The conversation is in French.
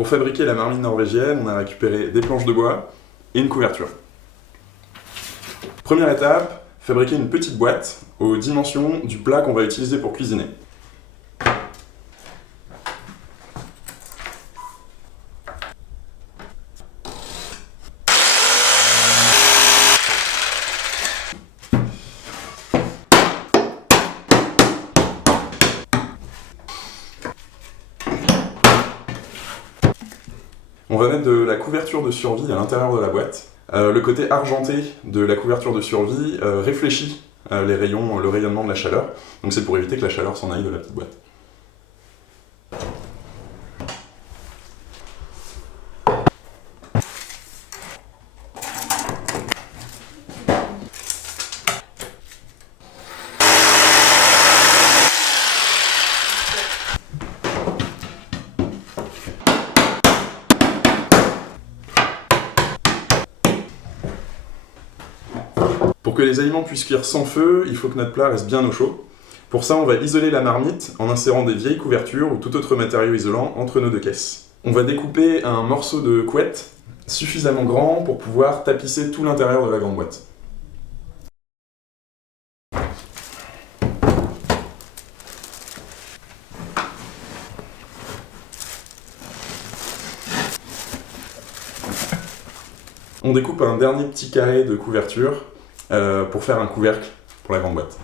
Pour fabriquer la marmite norvégienne, on a récupéré des planches de bois et une couverture. Première étape, fabriquer une petite boîte aux dimensions du plat qu'on va utiliser pour cuisiner. On va mettre de la couverture de survie à l'intérieur de la boîte. Le côté argenté de la couverture de survie réfléchit le rayonnement de la chaleur. Donc c'est pour éviter que la chaleur s'en aille de la petite boîte. Pour que les aliments puissent cuire sans feu, il faut que notre plat reste bien au chaud. Pour ça, on va isoler la marmite en insérant des vieilles couvertures ou tout autre matériau isolant entre nos deux caisses. On va découper un morceau de couette suffisamment grand pour pouvoir tapisser tout l'intérieur de la grande boîte. On découpe un dernier petit carré de couverture pour faire un couvercle pour la grande boîte.